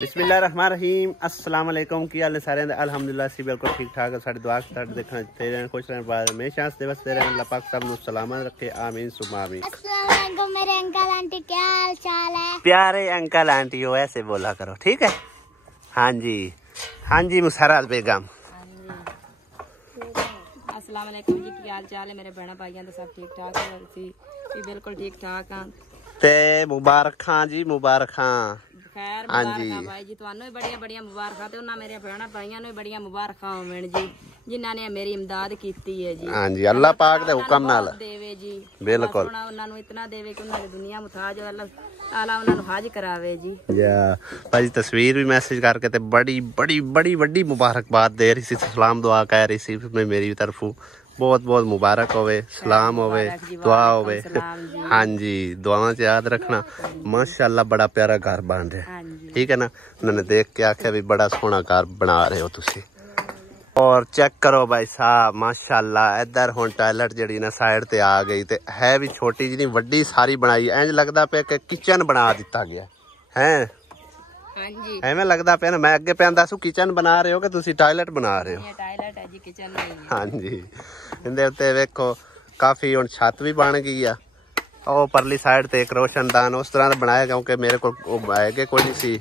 बिस्मिल्लाहिर्रहमानिर्रहीम अस्सलाम वालेकुम की हाल है सारे अल्हम्दुलिल्लाह सी बिल्कुल ठीक ठाक है। साडी दुआ साडे देखना ते रहन खुश रहन बाद हमेशा हंसते बसते रहन। अल्लाह पाक सब नु सलामत रखे आमीन सुमा आमीन। अस्सलाम वालेकुम मेरे अंकल आंटी, क्या हाल चाल है? प्यारे अंकल आंटी हो ऐसे बोला करो, ठीक है? हाँ जी हाँ जी मुसरत बेगम। अस्सलाम वालेकुम जी, क्या हाल चाल है मेरे बहना भाइयों तो सब ठीक ठाक है? सी बिल्कुल ठीक ठाक हां ते मुबारक खां जी मुबारक खां। खैर मुबारक भाई जी, ਤੁਹਾਨੂੰ ਵੀ ਬੜੀਆਂ ਬੜੀਆਂ ਮੁਬਾਰਕਾਂ ਤੇ ਉਹਨਾਂ ਮੇਰੇ ਭੈਣਾਂ ਭਾਈਆਂ ਨੂੰ ਵੀ ਬੜੀਆਂ ਮੁਬਾਰਕਾਂ ਹੋਣ ਜੀ, ਜਿਨ੍ਹਾਂ ਨੇ ਮੇਰੀ ਇਮਦਾਦ ਕੀਤੀ ਹੈ ਜੀ। हाँ जी अल्लाह पाक दे हुक्म नाल ਦੇਵੇ ਜੀ, बिल्कुल ਉਹਨਾਂ ਨੂੰ ਇਤਨਾ ਦੇਵੇ ਕਿ ਉਹਨਾਂ ਦੀ ਦੁਨੀਆ ਮੁਤਾਜ ਹੋ, ਅੱਲਾਹ ਤਾਲਾ ਉਹਨਾਂ ਨੂੰ ਹਜ ਕਰਾਵੇ ਜੀ। या भाजी तस्वीर भी मैसेज करके ते बड़ी बड़ी बड़ी बड़ी मुबारकबाद दे रही सी, सलाम दुआ कह रही सी मेरी तरफों बहुत बहुत मुबारक होवे, सलाम होवे, दुआ होवे। हाँ जी दुआवां च याद रखना। माशाअल्लाह बड़ा प्यारा घर बन रहा है, ठीक है ना? उन्होंने देख के आख्या भी बड़ा सोहना घर बना रहे हो तुसी। और चेक करो भाई साहब माशाअल्लाह, इधर हुण टॉयलेट जिहड़ी ना साइड ते आ गई ते है भी छोटी जी नहीं वड्डी सारी बनाई। इंज लगदा पे कि किचन बना दिता गया है। हाँ जी ਐਵੇਂ ਲੱਗਦਾ ਪਿਆ ਨਾ, ਮੈਂ ਅੱਗੇ ਪੈਂਦਾ ਸੂ ਕਿਚਨ ਬਣਾ ਰਹੇ ਹੋ ਕਿ ਤੁਸੀਂ ਟਾਇਲਟ ਬਣਾ ਰਹੇ ਹੋ? ਇਹ ਟਾਇਲਟ ਹੈ ਜੀ, ਕਿਚਨ ਨਹੀਂ ਹੈ। ਹਾਂਜੀ ਇਹਦੇ ਉੱਤੇ ਵੇਖੋ ਕਾਫੀ ਹੁਣ ਛੱਤ ਵੀ ਬਣ ਗਈ ਆ। ਉਹ ਪਰਲੀ ਸਾਈਡ ਤੇ ਇੱਕ ਰੋਸ਼ਨਦਾਨ ਉਸ ਤਰ੍ਹਾਂ ਦਾ ਬਣਾਇਆ ਕਿਉਂਕਿ ਮੇਰੇ ਕੋਲ ਉਹ ਹੈਗੇ ਕੋਈ ਨਹੀਂ ਸੀ,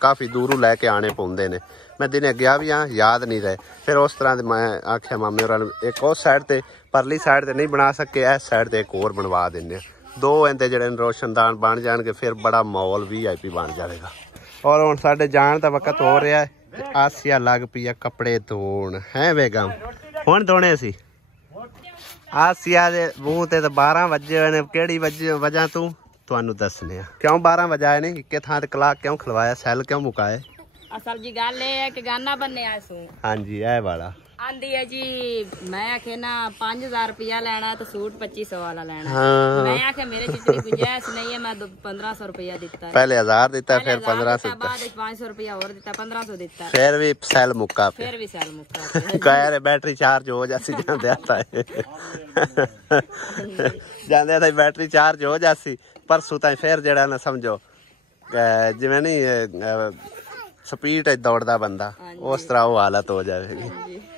ਕਾਫੀ ਦੂਰੋਂ ਲੈ ਕੇ ਆਣੇ ਪਾਉਂਦੇ ਨੇ। ਮੈਂ ਦਿਨੇ ਗਿਆ ਵੀ ਹਾਂ ਯਾਦ ਨਹੀਂ ਰਹੇ, ਫਿਰ ਉਸ ਤਰ੍ਹਾਂ ਦੇ ਮੈਂ ਆਖਿਆ ਮਾਮੇ ਹੋਰਾਂ ਨੂੰ ਇੱਕ ਉਸ ਸਾਈਡ ਤੇ ਪਰਲੀ ਸਾਈਡ ਤੇ ਨਹੀਂ ਬਣਾ ਸਕੇ, ਇਸ ਸਾਈਡ ਤੇ ਇੱਕ ਹੋਰ ਬਣਵਾ ਦਿੰਦੇ ਆ। ਦੋ ਇਹਦੇ ਜਿਹੜੇ ਰੋਸ਼ਨਦਾਨ ਬਣ ਜਾਣਗੇ ਫਿਰ ਬੜਾ ਮਾਹੌਲ VIP ਬਣ ਜਾਵੇਗਾ। और हुण साडे जान दा वक्त हो रहा है। आसिया लग पई है कपड़े धोण है बेगम, हुण धोने सी। आसिया दे मूंह ते 12 वजे ने, केड़ी वजह तू तुहानू दसने आ क्यों 12 वजाए ने, इक्के थां ते क्लाक क्यों खलवाया, सैल क्यों मुकाए? असल जी गल ये है कि गाना बनने आए सू। हाँ जी ए वाला आंदी है जी, मैं आखे ना 5000 रुपया लेना है तो सूट 2500 वाला लेना है। हाँ। मैं आखे मेरे जितनी गुंजाइश नहीं है, मैं 1500 रुपया दिता है। पहले 1000 दिता फिर 1500 दिता, बाद 500 रुपया और दिता, 1500 दिता, फिर भी सैल मुक्का पे, फिर भी सेल मुक्का कह रहे बैटरी चार्ज हो जासी जांदे आता है जांदे आता बैटरी चार्ज हो जासी। परसों ताई फिर जेड़ा ना समझो जिवें नहीं स्पीड दौड़दा बंदा उस तरह वो हालत हो जाएगी।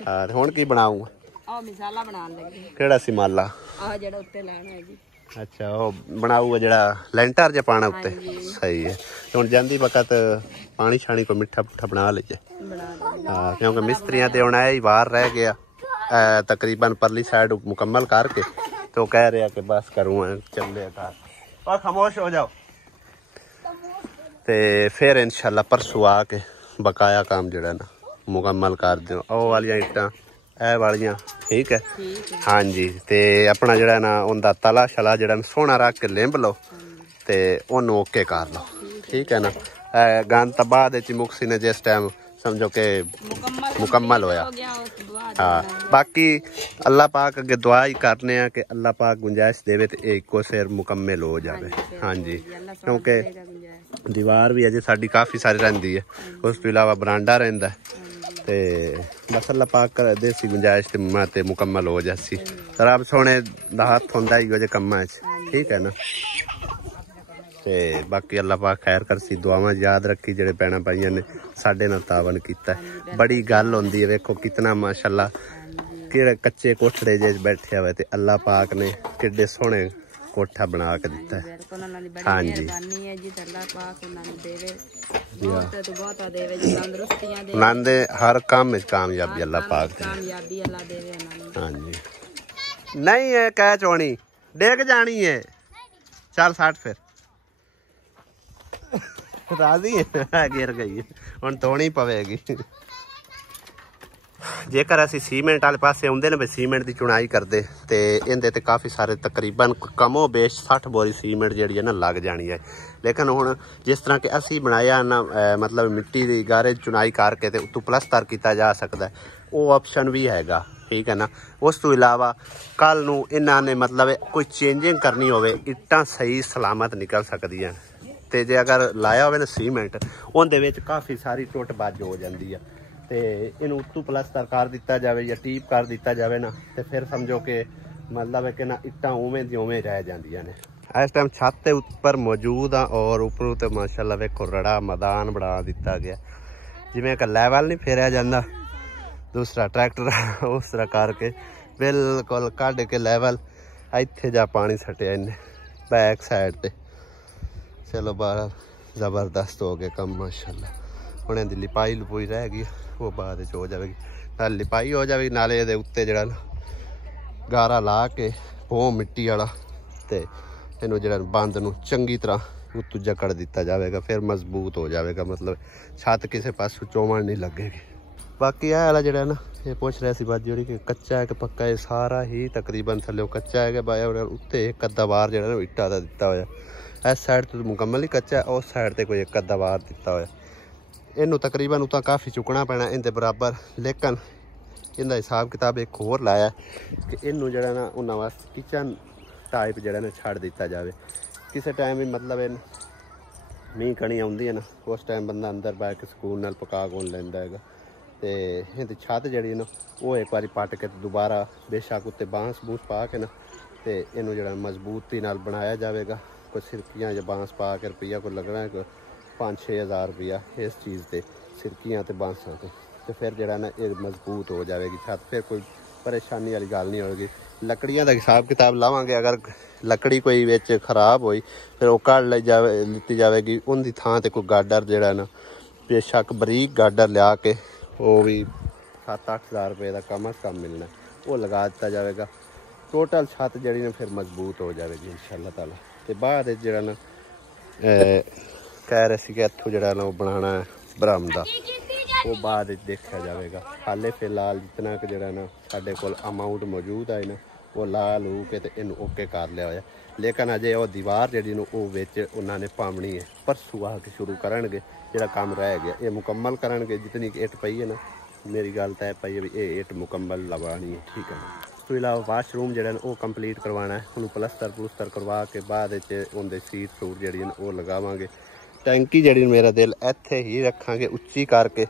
हाँ हुण की बनाऊंगा? आ मसाला बनान लगे। केड़ा सी माला? आ जेड़ा उत्ते लेना है जी। अच्छा वो बनाऊगा जेड़ा लेंटर जे पाना उत्ते, सही है। हुण जांदी वक्त पानी छानी को मिठा पुठा बना लीजिए। हाँ क्योंकि मिस्त्रियां ते हुण ही बाहर रह गया तकरीबन परली साइड मुकम्मल करके, तो कह रहे कि बस करूँ चल घर और खामोश हो जाओ। ते फिर इंशाल्लाह परसों आके बकाया काम जड़ा ना मुकम्मल कर दो। ਉਹ ਵਾਲੀਆਂ ਇੱਟਾਂ ਇਹ ਵਾਲੀਆਂ ठीक है। हाँ जी ते अपना जड़ा ना उनका तला शला जड़ा सोहना रख के लिंब लो ते ओनू ओके कर लो, ठीक है ना? गंद तो बाद मुक्सी ने जिस टाइम समझो कि मुकम्मल होया। हाँ बाकी अल्लाह पाक अगे दुआ ही करने कि अल्लाह पाक गुंजाइश देवे तो इको सिर मुकम्मल हो जाए। हाँ जी क्योंकि दीवार भी अजे साडी काफ़ी सारी रहिंदी है, उस तो इलावा बरांडा रहिंदा है ते बस अल्लाह पाक कर देसी गुंजाइश ते मुकम्मल हो जासी। रब सोने दा हत्थ हुंदा ही जे कम्मां च, ठीक है ना? ते बाकी अल्लाह पाक खैर करसी, दुआवां याद रखी जेड़े भैणां भाइयां ने साडे नाल तावन कीता है। बड़ी गल हुंदी है, वेखो कितना माशाअल्लाह किहड़े कच्चे कोठड़े जे बैठे हुए ते अल्लाह पाक ने किड्डे सोहणे कोठा बना के दिता है। हाँ जी उन्होंने हर काम में कामयाबी अल्लाह पाक दे। हाँ जी नहीं है कह चोनी डेग जानी है, चल 60 फिर राजी है गिर गई है हुण धोनी पवेगी। जेकर असी सीमेंट वाले पासे आउंदे ने सीमेंट की चुनाई करते तो इहदे ते काफ़ी सारे तकरीबन कमो बेश 60 बोरी सीमेंट जी है ना लग जानी है। लेकिन हुण जिस तरह कि असी बनाया ना मतलब मिट्टी की गारे चुनाई करके तो उत्तों प्लस्तर किया जा सकता है, वो ऑप्शन भी हैगा, ठीक है ना? उस तो इलावा कल नूं इन्हां ने मतलब कोई चेंजिंग करनी होवे इट्टां सही सलामत निकल सकदियां ते जे अगर लाया होवे ना सीमेंट उहदे विच काफ़ी सारी टुट भज्ज हो जाती है। तो इन उत्तों प्लस्तर कर दिता जाए या टीप कर दिता जाए ना तो फिर समझो कि मतलब है कि ना इट्टां उवें दी उवें रह जांदियां ने, इस टाइम छत के उपर मौजूद हाँ और उपरों तो माशाल्लाह वेखो रड़ा मैदान बना दिता गया जिमें एक लैवल नहीं फेरिया जाता दूसरा ट्रैक्टर उस तरह करके बिल्कुल कढ़ के लैवल इत्थे जा पानी सटिया इन्हें बैक साइड पे। चलो बड़ा ज़बरदस्त हो गया कम माशाल्लाह। हुणे दी लिपाई लुपाई रह गई वो बाद हो जाएगी नाल लिपाई हो जाएगी नाले दे उत्ते जड़ा गारा ला के भो मिट्टी वाला ते इनू जड़ा बंद नू चंगी तरह उत्तों जकड़ दिता जाएगा फिर मजबूत हो जाएगा मतलब छत किसी पास चौवण नहीं लगेगी। बाकी यह वाला जड़ा ना ये पूछ रहा सी बाजी होरी कि कच्चा है कि पक्का है सारा ही तकरीबन थल्ले कच्चा है कि बाया उत्ते एक अद्धा बार जड़ा ना इट्टा दा दिता होया इस साइड तो मुकम्मल ही कच्चा है उस साइड ते कोई एक अद्धा बार दिता होया। इनू तकरीबन उतना काफ़ी चुकना पैना इनके बराबर लेकिन इनका हिसाब किताब एक होर लाया कि इनू जड़ा ना उन्होंने वास्ते किचन टाइप जड़ा ना छड़ दिता जाए किसी टाइम भी मतलब इन मींह कणी आउंदी है ना उस टाइम बंदा अंदर बह के सुकून नाल पका कौन लैंदा हैगा ते इहदी छत जड़ी ना वो एक बारी पट के दोबारा बेशक उत्ते बांस बूस पा के ना ते इनू जड़ा मजबूती नाल बनाया जाएगा। कोई सिरकियाँ या बांस पा के रुपया कोई लगना है 5-6 हज़ार रुपया इस चीज़ से सिरकियाँ तो बांसा तो फिर जड़ा ना ये मजबूत हो जाएगी छत फिर कोई परेशानी वाली गल नहीं होगी। लकड़ियाँ का हिसाब किताब लावांगे अगर लकड़ी कोई विच खराब हुई फिर वो कढ़ ली जाएगी उनकी थां ते कोई गाडर जड़ा ना बेशक बरीक गाडर लिया के वो भी 7-8 हज़ार रुपये का कम अज़ कम मिलना वो लगा दिता जाएगा। टोटल छत जड़ी ना फिर मजबूत हो जाएगी इंशाअल्लाह ताला। तो बाद जड़ा ना कह रहे थे कि इत्थों जड़ा ना वो बनाना है बरामदा वो बाद देखा जाएगा। हाले फिलहाल जितना कि जड़ा ना साढ़े कोल अमाउंट मौजूद है ना वो ला लू के ते इनू ओके कर लिया होया लेकिन अजे वो दीवार जी वो उन्होंने पावनी है परसों आके शुरू करनगे जिहड़ा काम रह गया ये मुकम्मल करनगे जितनी इट पई है ना मेरी गल तय पई है भी ये इट मुकम्मल लवानी है ठीक है। उस तो इलावा वाशरूम जड़ा वो कंप्लीट करवाना है उन्होंने प्लस्तर करवा के बाद उनके सीट सूट जी वो लगावांगे। टैंकी जी मेरा दिल इत्थे ही रखांगे उच्ची करके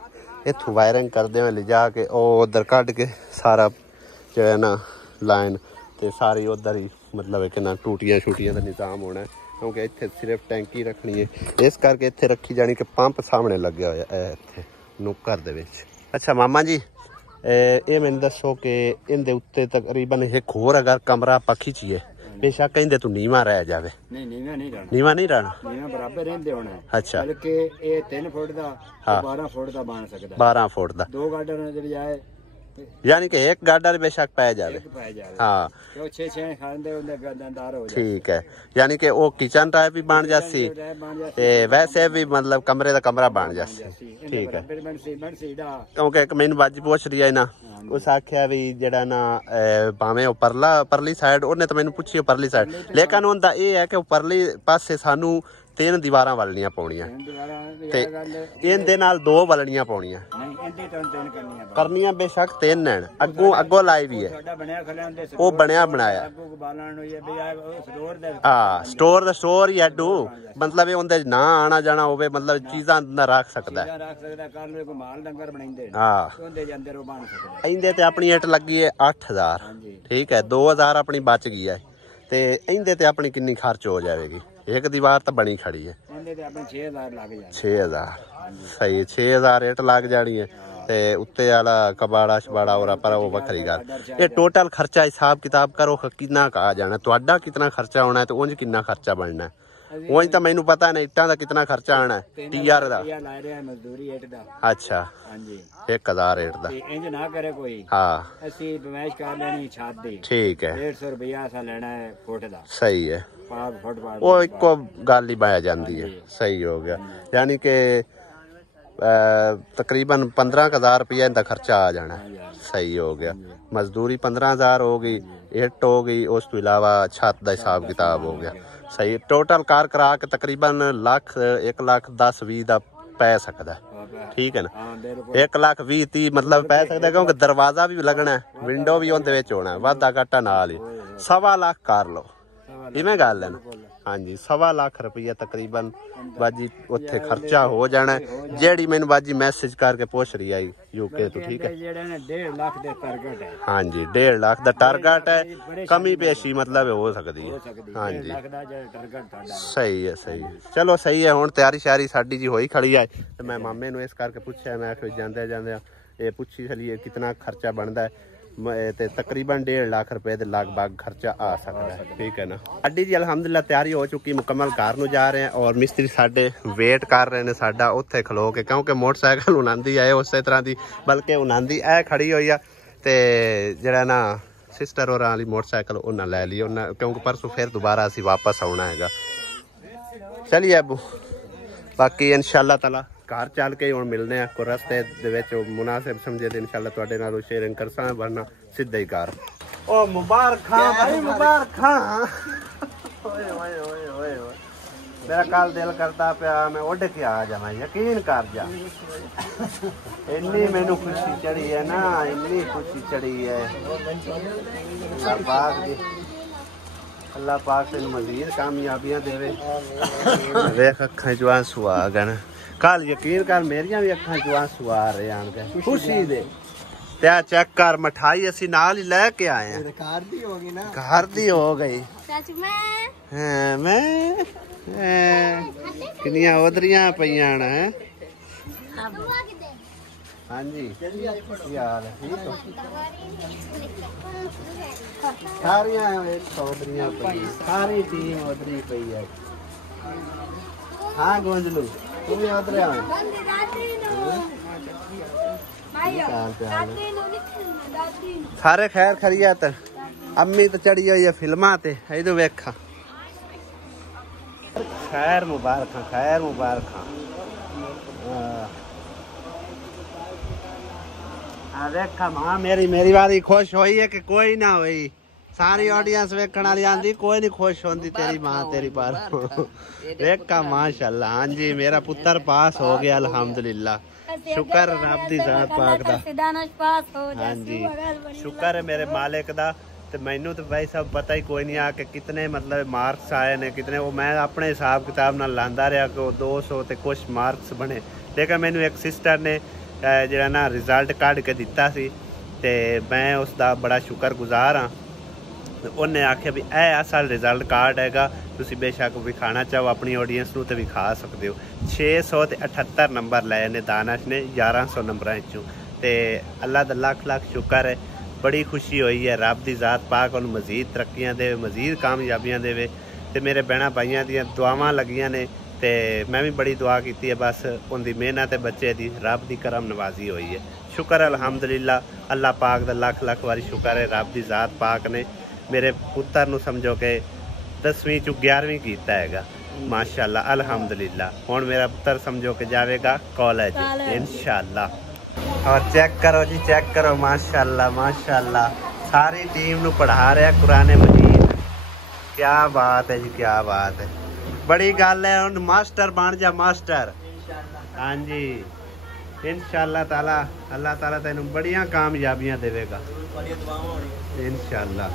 इत्थों वायरिंग करदे हुए लिजा के उधर कढ़ के सारा जो ना लाइन तो सारी उधर ही मतलब कि ना टूटियां शूटियां का निज़ाम होना है क्योंकि इत्थे सिर्फ टैंकी रखनी है इस करके इत्थे रखी जानी कि पंप सामने लगे हुआ इत्थे नुक्कर दे विच। अच्छा मामा जी ये मैंने दसो कि इनके उत्ते तकरीबन एक होर अगर कमरा पखी चाहिए बेशक कहिंदे तू नीवा रह जावे नहीं नीवा नहीं रहना नीवा नहीं रहना नीवा बराबर रहंदे होना है। अच्छा बल्कि ये 3 फुट दा 12 फुट दा बन सकदा 12 फुट दा 2 गाडर नजर जाए यानी कि एक गाडर बेशक पै जावे हाँ तो 6 खांदे उनदे गंदार हो जाए ठीक है यानी कि वो किचन टाइप भी बन जासी ते वैसे भी मतलब कमरे दा कमरा बन जासी ठीक है क्योंकि एक मैनू बाजी पूछ रही है ना उस आख्या भी जड़ा ना भावें परली साइड उन्हें तो मैनू पूछी परली साइड लेकिन उनका ये है कि परली पासे सानू 3 दीवारां वलनियां पौनियां ते इनदे नाल 2 वलनियां पौनियां करनियां बेशक 3 नैन अगों लाई भी है वो बनया बनाया हाँ स्टोर ही एडू मतलब उनदे ना आना जाना होवे मतलब चीज़ां अंदर रख सकदा है हाँ इंदे ते अपनी इट लगी है 8000 ठीक है 2000 अपनी बच गई है ते इंदे ते अपनी कितनी खर्च हो जाएगी एक दीवार तो बनी खड़ी है 6000 सही 6000 इट लग जानी है ते उत्ते वाला कबाड़ा शबाड़ा और पर वो वखरी गल ये टोटल खर्चा हिसाब किताब करो कितना आ जाना तुहाडा कितना खर्चा होना है तो उंज कितना खर्चा बनना है उंज तो मैनू पता नहीं इट्टां दा कितना खर्चा आना है टीआर दा अच्छा 1000 इट दा इंज ना करे कोई हाँ ਅਸੀਂ ਬਮੈਸ਼ कर लेनी छत दी ठीक है 150 रुपया असा लेना है फुट दा सही है फुट वो इको गल ही पाया जाती है सही हो गया यानी कि तकरीबन 15,000 रुपया इनका खर्चा आ जाना है सही हो गया मजदूरी 15,000 हो गई इट हो गई उस तो इलावा छत का हिसाब किताब हो गया सही टोटल कार करा के तकरीबन 1,10,20 का पै सकता है ठीक है ना 1,20,30 मतलब पै सकता है क्योंकि दरवाजा भी लगना है विंडो भी उनके होना है वाधा घाटा नाल ही 1.25 लाख कर लो इवें गल है ना ਹਾਂਜੀ 1.25 ਲੱਖ ਰੁਪਈਆ ਤਕਰੀਬਨ ਬਾਜੀ ਉੱਥੇ ਖਰਚਾ ਹੋ ਜਾਣਾ। ਜਿਹੜੀ ਮੈਨੂੰ ਬਾਜੀ ਮੈਸੇਜ ਕਰਕੇ ਪੁੱਛ ਰਹੀ ਆਈ ਯੂਕੇ ਤੋਂ, ਠੀਕ ਹੈ। ਜਿਹੜੇ ਨੇ 1.5 ਲੱਖ ਦੇ ਟਾਰਗੇਟ ਹੈ। ਹਾਂਜੀ 1.5 ਲੱਖ ਦਾ ਟਾਰਗੇਟ ਹੈ, ਕਮੀ ਪੇਸ਼ੀ ਮਤਲਬ ਹੋ ਸਕਦੀ ਹੈ। ਹਾਂਜੀ ਸਹੀ ਹੈ, ਸਹੀ ਹੈ। ਚਲੋ ਸਹੀ ਹੈ। ਹੁਣ ਤਿਆਰੀ ਸ਼ਿਆਰੀ ਸਾਡੀ ਜੀ ਹੋਈ ਖੜੀ ਹੈ ਤੇ ਮੈਂ ਮਾਮੇ ਨੂੰ ਇਸ ਕਰਕੇ ਪੁੱਛਿਆ, ਮੈਂ ਕਿ ਜਾਂਦੇ ਜਾਂਦੇ ਇਹ ਪੁੱਛੀ ਚਲੀਏ ਕਿੰਨਾ ਖਰਚਾ ਬਣਦਾ ਹੈ ਤੇ ਤਕਰੀਬਨ 1.5 ਲੱਖ ਰੁਪਏ ਦੇ ਲਗਭਗ ਖਰਚਾ ਆ ਸਕਦਾ ਹੈ, ਠੀਕ ਹੈ ਨਾ। ਸਾਡੀ ਜੀ ਅਲਹਮਦੁਲਿਲਾ ਤਿਆਰੀ ਹੋ ਚੁੱਕੀ ਮੁਕੰਮਲ, ਘਰ ਨੂੰ ਜਾ ਰਹੇ ਹਾਂ ਔਰ ਮਿਸਤਰੀ ਸਾਡੇ ਵੇਟ ਕਰ ਰਹੇ ਨੇ ਸਾਡਾ ਉੱਥੇ ਖਲੋ ਕੇ, ਕਿਉਂਕਿ ਮੋਟਰਸਾਈਕਲ ਉਨਾਂਦੀ ਆਏ ਉਸੇ ਤਰ੍ਹਾਂ ਦੀ, ਬਲਕਿ ਉਨਾਂਦੀ ਇਹ ਖੜੀ ਹੋਈ ਆ ਤੇ ਜਿਹੜਾ ਨਾ ਸਿਸਟਰ ਹੋਰਾਂ ਵਾਲੀ ਮੋਟਰਸਾਈਕਲ ਉਹਨਾਂ ਲੈ ਲਈ ਉਹਨਾਂ, ਕਿਉਂਕਿ ਪਰਸੋਂ ਫਿਰ ਦੁਬਾਰਾ ਅਸੀਂ ਵਾਪਸ ਆਉਣਾ ਹੈਗਾ। ਚਲੀਏ ਅਬੂ, ਬਾਕੀ ਇਨਸ਼ਾਅੱਲਾ ਤਾਲਾ घर चल के हम मिलने को रस्ते मुनासिब समझे तो इंशाल्लाह तुहाडे नाल शेयरिंग करसा, वरना सीधा ही घर। ओ मुबारक भाई, मुबारक। ओए ओए ओए ओए ओए, मेरा कल दिल करता पिया मैं उड़ के आ जावां, यकीन कर जा। इन्नी मैनू खुशी चढ़ी है ना, इन्नी खुशी चढ़ी है। अल्लाह पाक दी, अल्लाह पाक तेन मजीद कामयाबियां देवे। वेख अखां च आंसू आ गए। कल यकीन कर मेरिया भी अखां चों आंसू आ रहे हैं खुशी दे। ते चेक कर मिठाई असी नाल ही लेके आए हैं, घर दी हो गई ना, घर दी हो गई। सच में हां मैं किनिया उधरियां पईयां न। हां जी यार ठीक हो सारियां उधरियां पई, सारी टीम उधरी पई है। हां गोंजलू तुम उधर आओ। सारे खैर खरीत। अम्मी तो चढ़ी हुई है फिल्मा ते, इधर वेखा। खैर मुबारक, खैर मुबारक। देखा मां मेरी वारी खुश हुई है कि कोई ना हुई। सारी ऑडियंस वेखण वाली आंदी, कोई नहीं खुश होंदी तेरी मां तेरी पर। देखा माशाल्लाह। हाँ जी मेरा पुत्र पास हो गया अल्हम्दुलिल्लाह, शुक्र रब दी जात पाक दा। हाँ जी शुक्र है मेरे मालिक दा। ते मैनू तो भाई सब पता ही कोई नहीं आ कि कितने मतलब मार्क्स आए ने कितने, वो मैं अपने हिसाब किताब नाल लांदा रहा कि 200 ते कुछ मार्क्स बने। लेकिन मैनू एक सिस्टर ने जिहड़ा ना रिजल्ट कढ के दिता सी ते मैं उसका बड़ा शुक्रगुजार हाँ। उन्हें आख्या भी ए असल रिजल्ट कार्ड हैगा, तुसी बेशक विखाना चाहो अपनी ऑडियंस नूं ते विखा सकते हो। 678 नंबर लाए ने दानश ने 1100 नंबर चों। ते अल्लाह दा लख लख शुक्र है, बड़ी खुशी हुई है। रब दी जात पाक उन्हें मजीद तरक्कियां देवे, मजीद कामयाबियां देवे। ते मेरे भैणां भाइयां दियां दुआवां लगियां ने ते मैं भी बड़ी दुआ की है, बस उनकी मेहनत है बच्चे दी, रब दी करम नवाजी हुई है। शुक्र अल्हम्दुलिल्लाह, अल्लाह पाक दा लख लख वारी शुक्र है। रब दी जात पाक ने मेरे पुत्र नूं समझो कि 10वीं चों 11वीं कीता हैगा माशाअल्लाह अल्हम्दुलिल्लाह। हुण मेरा पुत्र समझो कि जाएगा कॉलेज इंशाअल्लाह। और चेक करो जी, चेक करो माशाअल्लाह माशाअल्लाह, सारी टीम नूं पढ़ा रहा कुरान मजीद। क्या बात है जी, क्या बात है, बड़ी गल है। हुण मास्टर बन जा मास्टर। हाँ जी इंशाअल्लाह ताला, अल्लाह ताला तैनूं बड़ियां कामयाबियां देवेगा इंशाअल्लाह।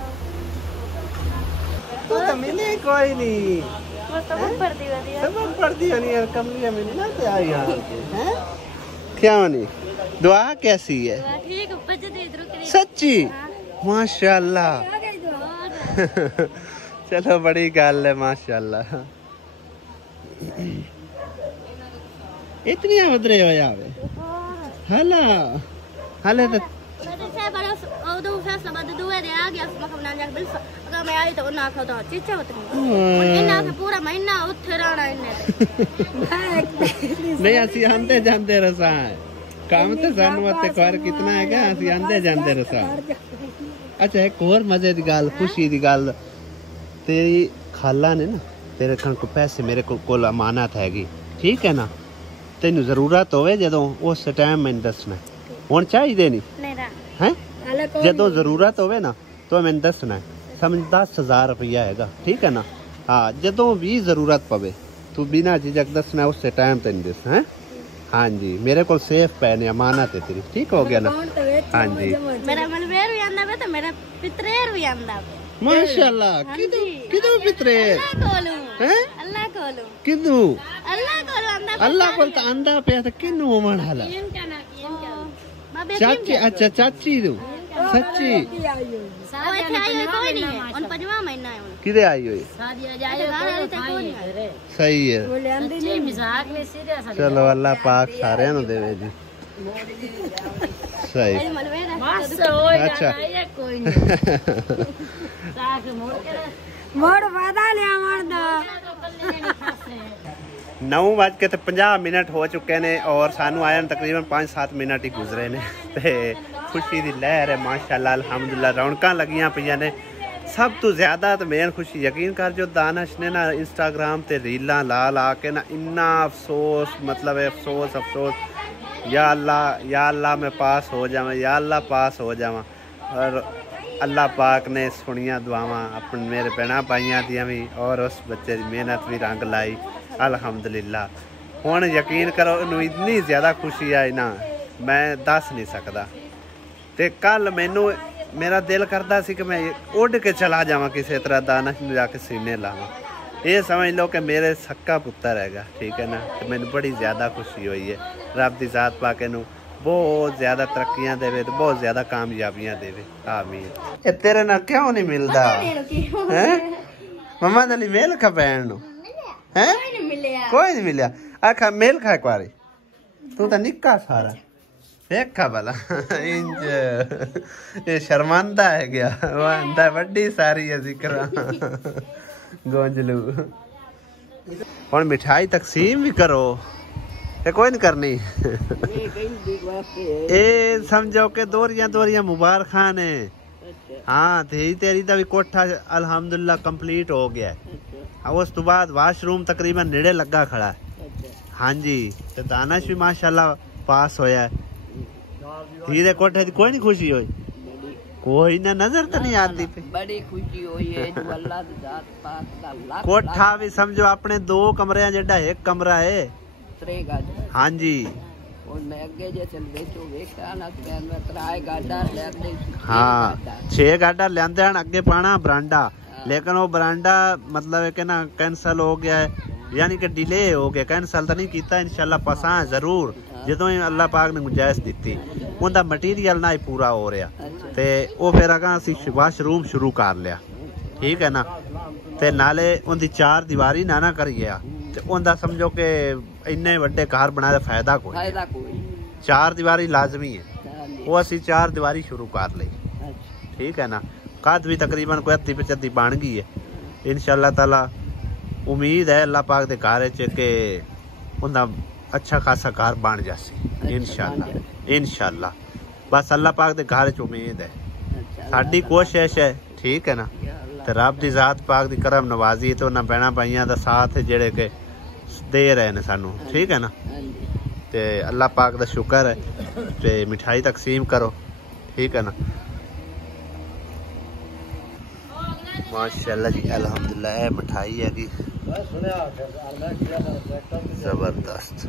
तू तो मिले कोई नहीं, सबक पढ़ती होनी यार, कमलिया मिली ना ते आई यार हैं क्या नहीं। दुआ कैसी है? सच्ची माशाअल्लाह। चलो बड़ी गल है माशाअल्लाह। इतनी उधरे हो जावे हला हले तो पूरा महीना उत्थे रहना नहीं असी आंदे जांदे रसा है काम तो सानू उत्ते कर कितना है क्या, असी आंदे जांदे रसा। अच्छा एक और मजे दी गल, खुशी दी गल, तेरी खाला ने ना तेरे को पैसे मेरे को अमानत हैगी, ठीक है ना। तेन जरूरत होवे जदों उस टाइम मैंने दसना, हुण चाहिए नहीं है, जदों जरूरत होवे ना तो मैंने दसना है। समझ 10,000 रुपया हैगा, ठीक है ना। हाँ जदों भी जरूरत पवे तू बिना झिझक दसना, उस टाइम तेन दसना है। हाँ जी मेरे को सेफ पैने अमानत है तेरी, ठीक हो गया ना। हाँ जी मेरा मलबेर भी आंदा वे तो मेरा पितरेर भी आंदा। माशाल्लाह किदों पितरेर हैं अल्लाह कोलो किदू आंदा अल्लाह को तो आंदा पे तो किनू मन हाला बाबे चाची अच्छा चाची दू सच्ची सारे आयो कोई नहीं है उन 5वां महीना है उन किदे आई हुई सही है चलो अल्लाह पाक सारे नु देवे जी सही अच्छा मोड़ वादा ले मर्द 9:50 हो चुके ने और सानू आया तकरीबन 5-7 मिनट ही गुजरे ने ते खुशी दी लहर है माशाअल्लाह अल्हम्दुलिल्लाह रौनकां लगियां पईयां ने सब तो ज्यादा तो मेन खुशी यकीन कर जो दानिश ने ना इंस्टाग्राम ते रीलां ला के ना इन्ना अफसोस मतलब है अफसोस या अल्लाह मैं पास हो जावां या अल्लाह पास हो जावां और अल्लाह पाक ने सुनिया दुआवां अपने मेरे भैन भाइयों दियां भी और उस बच्चे की मेहनत भी रंग लाई अल्हम्दुलिल्लाह हुण यकीन करो इनू इतनी ज़्यादा खुशी आई ना मैं दस नहीं सकता ते कल मैनू मेरा दिल करता सी कि मैं उड़ के चला जावां किसी तरह दानिश नूं जाके सीने लावां ये समझ लो कि मेरे सक्का पुत्र हैगा ठीक है ना तो मैनू बड़ी ज़्यादा खुशी हुई है रब दी ज़ात पाक इनू बहुत ज़्यादा तरक्कियां देवे तो बहुत ज़्यादा कामयाबियां देवे आमीन ये तेरे नाल क्यों नहीं मिलदा हैं मम्मा दली मेल खा भैन नूं हैं कोई नहीं मिलिया आखा मेल खा एक बारी तू तो निक्का सारा देखा भला इंज ये शर्मांदा है गया वांदा बड़ी सारी है जिक्र गोंजलू और मिठाई तकसीम भी करो ये कोई नहीं करनी ए समझो के दोरियां मुबारखां ने हाँ तेरी तो भी कोठा अल्हम्दुलिल्लाह कंप्लीट हो गया है उस तो बाद वाशरूम तकरीबन नेड़े लगा खड़ा है हाँ जी तो दानिश भी माशाल्लाह पास होया है धीरे कोठे कोई नहीं खुशी हुई कोई ना नजर तो नहीं आती पे बड़ी खुशी हुई है जो अल्लाह दी जात पाक दा लाख कोठा भी समझो अपने 2 कमरे जेड़ा एक कमरा है हाँ जी और मैं आगे जे चल बेचो वेखा ना मैं तराए गाडा लेंदे हाँ 6 गाडा लेंदे हन अगे पाना बरांडा लेकिन वो बरांडा मतलब है कि ना कैंसल हो गया है यानी कि डिले हो गया कैंसल तो नहीं किया इंशाल्लाह पसा जरूर जो ही अल्लाह पाक ने गुंजाइश दी उनका मटीरियल ना ही पूरा हो रहा ते वो फिर अगर असी वाशरूम शुरू कर लिया ठीक है ना ते नाले उनकी 4 दीवारी ना करी गया ते उनका समझो कि इन्ने वड्डे घर बनाने का फायदा कोई 4 दीवारी लाजमी है वो असी 4 दीवारी शुरू कर ली ठीक है ना कद भी तकरीबन कोई 80-85 बन गई है इंशाल्लाह ताला उम्मीद है अल्लाह पाक दे घर के उनका अच्छा खासा घर बन जासी इंशाल्लाह बस अल्लाह पाक दे घर उम्मीद है साडी कोशिश है ठीक है ना ते रब दी जात पाक दी करम नवाजी तो उन्हां भैणां भाइयां दा साथ जेड़े के दे रहे ने सानू ठीक है ना ते अल्लाह पाक दा शुक्र है ते मिठाई तकसीम करो ठीक है ना माशाल्लाह जी अल्हम्दुलिल्लाह मिठाई है कि जबरदस्त